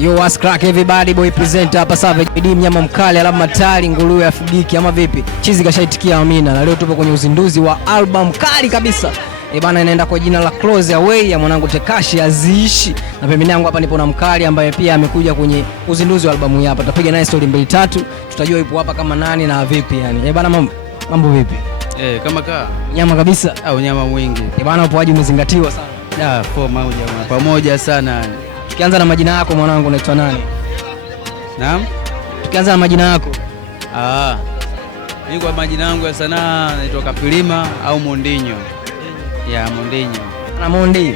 Yo, what's crack everybody, boy present hapa Savage D, mnyama mkali alama tali nguruwe afugiki ama vipi? Chizi kashaitikia amina, na leo tupo kwenye uzinduzi wa album kali kabisa. Bana, inaenda kwa jina la Close Away ya mwanangu Tekashi Aziishi. Na pembeni yangu hapa nipo na mkali ambaye pia amekuja kwenye uzinduzi wa albamu hii hapa. Tutapiga naye story mbili tatu, tutajua yupo hapa kama nani na vipi yani. Bana, mambo vipi? Kama kaa nyama kabisa au nyama mwingi. Bana, upoaji umezingatiwa sana. Pamoja sana. Tukianza na majina yako mwanangu, unaitwa nani? Naam? Tukianza na majina yako. Mimi kwa majina yangu ya sanaa naitwa Kapilima au Mondinho. Mondinho. Na Mondi,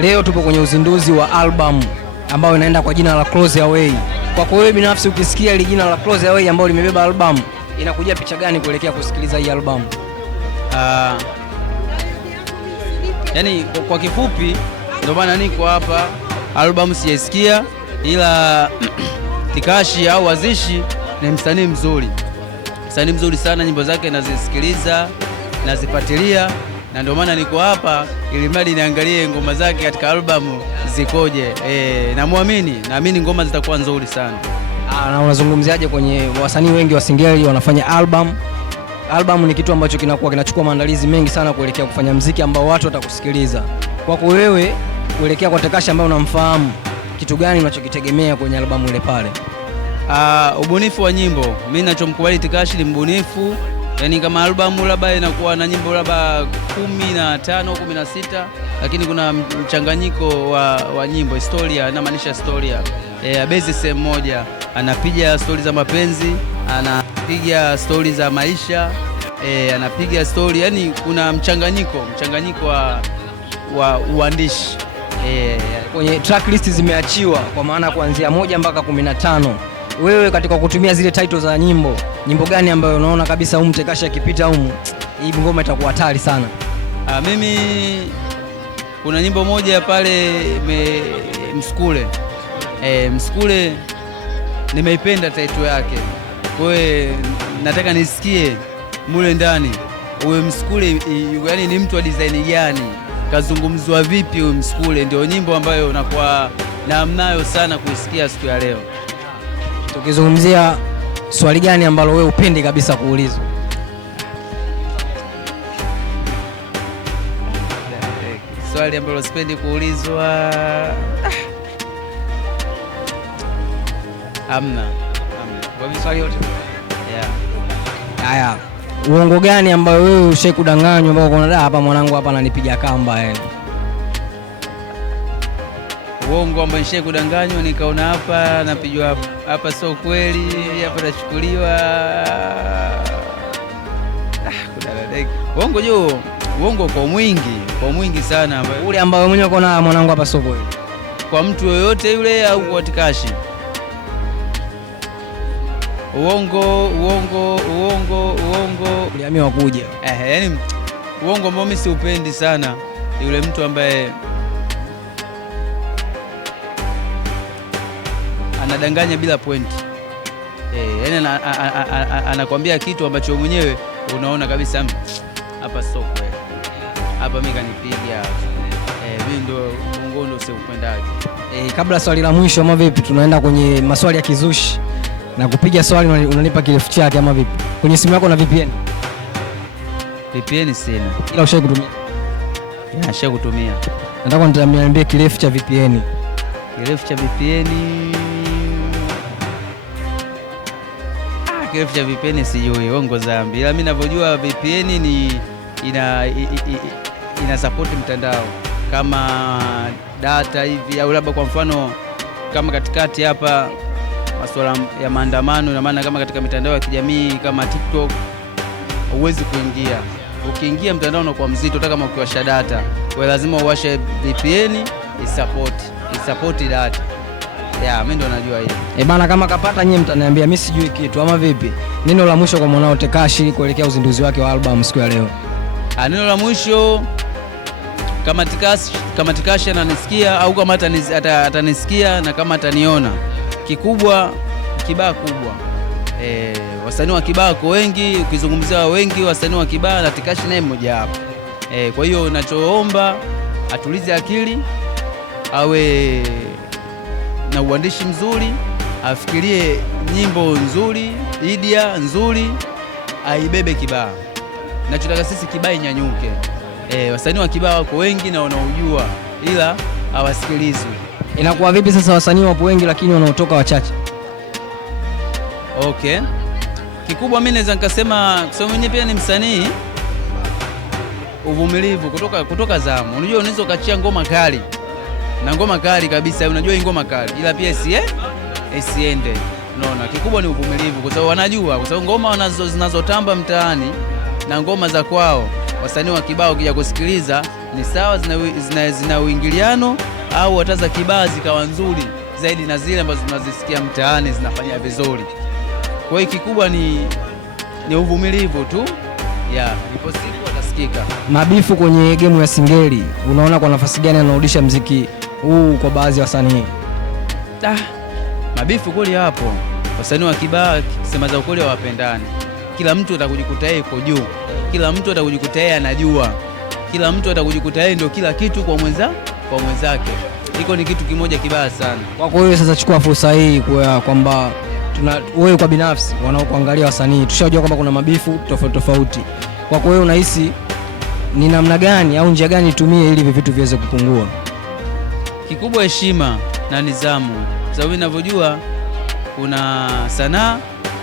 leo tupo kwenye uzinduzi wa album ambayo inaenda kwa jina la Close Away. Kwa wewe binafsi ukisikia ile jina la Close Away ambayo limebeba album, inakujia picha gani kuelekea kusikiliza hii album? Yaani kwa kifupi ndio maana niko hapa. Album sijaisikia, ila Tekashi au Aziishi ni msanii mzuri sana, nyimbo zake nazisikiliza, nazifuatilia, na ndio maana niko hapa ili mradi niangalie ngoma zake katika album zikoje. Naamini ngoma zitakuwa nzuri sana. Na unazungumziaje kwenye wasanii wengi wa singeli wanafanya album? Album ni kitu ambacho kinakuwa kinachukua maandalizi mengi sana kuelekea kufanya muziki ambao watu watakusikiliza. Kwako wewe kuelekea kwa Tekashi ambaye unamfahamu, kitu gani unachokitegemea kwenye albamu ile pale? Ubunifu wa nyimbo. Mimi ninachomkubali Tekashi ni mbunifu. Yaani kama albamu labda inakuwa na nyimbo labda 15 au 16, lakini kuna mchanganyiko wa nyimbo, historia, inamaanisha historia. Base sehemu moja, anapiga stori za mapenzi, anapiga stori za maisha, anapiga stori, yani kuna mchanganyiko wa uandishi. Kwenye track list zimeachiwa kwa maana kuanzia 1 mpaka 15. Wewe katika kutumia zile titles za nyimbo gani ambayo unaona kabisa Tekashi akipita hii ngoma itakuwa hatari sana? Mimi kuna nyimbo moja pale Msukule. Msukule nimeipenda title yake. Kwa hiyo nataka nisikie mule ndani uwe Msukule, yani ni mtu wa design gani, kazungumzwa vipi huyu Msukule. Ndio nyimbo ambayo unakuwa namnayo sana kuisikia siku ya leo. Tukizungumzia swali gani ambalo wewe upendi kabisa kuulizwa? Swali ambalo sipendi kuulizwa amna. Kwa swali yote. Haya, uongo gani ambao wewe ushakudanganywa ambao unaona hapa mwanangu hapa ananipiga kamba yani? Uongo ambao nishakudanganywa nikaona hapa napigwa hapa sio kweli, hapa nachukuliwa. Uongo kwa mwingi sana. Ule ambao wewe mwenyewe unaona mwanangu hapa sio kweli. Kwa mtu yoyote yule au kwa Tekashi. Uongo. Uliamua kuja. Yani uongo ambao mimi siupendi sana, yule mtu ambaye anadanganya bila pointi. Yani anakuambia kitu ambacho mwenyewe unaona kabisa hapa sio kweli, hapa mimi kanipiga. Mimi ndo uongo ndo siupendaje. Kabla swali la mwisho ama vipi, tunaenda kwenye maswali ya kizushi na kupiga swali unanipa kirefu chake ama vipi? Kwenye simu yako na VPN? VPN sina. Ila ushaikutumia? Nishakutumia. Nataka niambie kirefu cha VPN. Kirefu cha VPN. Kirefu cha VPN sijui, uongo zambi. Ila mimi ninavyojua VPN ni ina support mtandao kama data hivi, au labda kwa mfano kama katikati hapa masuala ya maandamano, na maana kama katika mitandao ya kijamii kama TikTok huwezi kuingia. Ukiingia mtandao unakuwa mzito, hata kama ukiwasha data. Kwa lazima uwashe VPN isupport data. Mimi ndo najua hiyo. Bana, kama kapata nyinyi mtaniambia, mimi sijui kitu ama vipi? Neno la mwisho kwa mwanao Tekashi kuelekea uzinduzi wake wa album siku ya leo. Neno la mwisho, kama Tekashi ananisikia au kama atanisikia na kama ataniona, kikubwa kibaa kubwa. Wasanii wa kibaa kwa wengi, ukizungumzia wengi wasanii wa kibaa na Tekashi naye mmoja hapo. Kwa hiyo ninachoomba atulize akili, awe na uandishi mzuri, afikirie nyimbo nzuri, idea nzuri, aibebe Kibaha. Nachotaka sisi Kibaha inyanyuke. Wasanii wa Kibaha wako wengi na wanaojua, ila hawasikilizwi. Inakuwa vipi sasa wasanii wapo wengi lakini wanaotoka wachache? Okay. Kikubwa mimi naweza nikasema, kwa sababu mimi pia ni msanii, uvumilivu kutoka zamu. Unajua unaweza ukachia ngoma kali na ngoma kali kabisa, unajua hii ngoma kali, ila pia isiende. Unaona, kikubwa ni uvumilivu, kwa sababu wanajua, kwa sababu ngoma zinazotamba mtaani na ngoma za kwao wasanii wa Kibaha ukija kusikiliza ni sawa, zina uingiliano, au hata za Kibaha zikawa nzuri zaidi na zile ambazo tunazisikia mtaani zinafanya vizuri. Kwa hiyo kikubwa ni uvumilivu tu, ipo siku atasikika. Mabifu kwenye game ya Singeli, unaona kwa nafasi gani anarudisha mziki huu kwa baadhi ya wasanii? Mabifu kweli hapo. Wasanii wa Kibaha sema za ukweli hawapendani. Kila mtu atakujikuta yeye yuko juu, kila mtu atakujikuta yeye anajua, kila mtu atakujikuta yeye ndio kila kitu kwa mwenzake. Hiko ni kitu kimoja kibaya sana. Kwa hiyo sasa chukua fursa hii kwamba wewe kwa binafsi wanaokuangalia wasanii, tushajua kwamba kuna mabifu tofauti. Kwa hiyo unahisi ni namna gani au njia gani itumie ili hivi vitu viweze kupungua? Kikubwa heshima na nidhamu, sababu ninavyojua kuna sanaa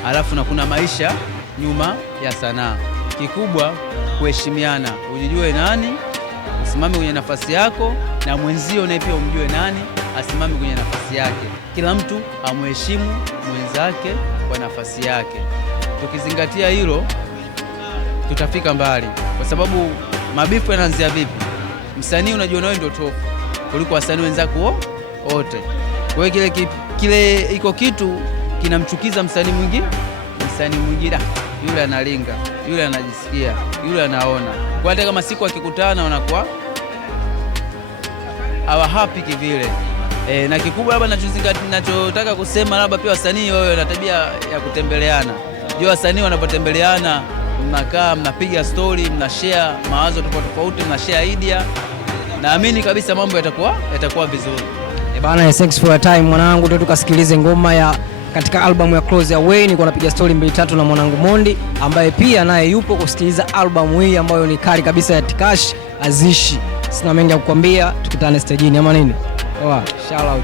alafu na kuna maisha nyuma ya sanaa. Kikubwa kuheshimiana, ujijue nani, usimame kwenye nafasi yako, na mwenzio naye pia umjue nani, asimame kwenye nafasi yake. Kila mtu amheshimu mwenzake kwa nafasi yake. Tukizingatia hilo tutafika mbali, kwa sababu mabifu yanaanzia vipi? Msanii unajua wewe ndio top kuliko wasanii wenzako wote. Kwa hiyo kile iko kitu kinamchukiza msanii mwingine, yule analinga, yule anajisikia, yule anaona. Kwa hata kama siku akikutana wanakuwa hawa happy kivile. Na kikubwa labda ninachotaka kusema, labda pia wasanii wao wana tabia ya kutembeleana. Jua wasanii wanapotembeleana, mnakaa mnapiga story, mnashare mawazo tofauti, mnashare idea. Naamini kabisa mambo yatakuwa vizuri. Bana, thanks for your time mwanangu. Tukasikilize ngoma ya katika albamu ya Close Away. Niko napiga story 2-3 na mwanangu Mondi ambaye pia naye yupo kusikiliza albamu hii ambayo ni kali kabisa ya Tekashi Azishi. Sina mengi ya kukwambia, tukutane stage ni ama nini? Shout out.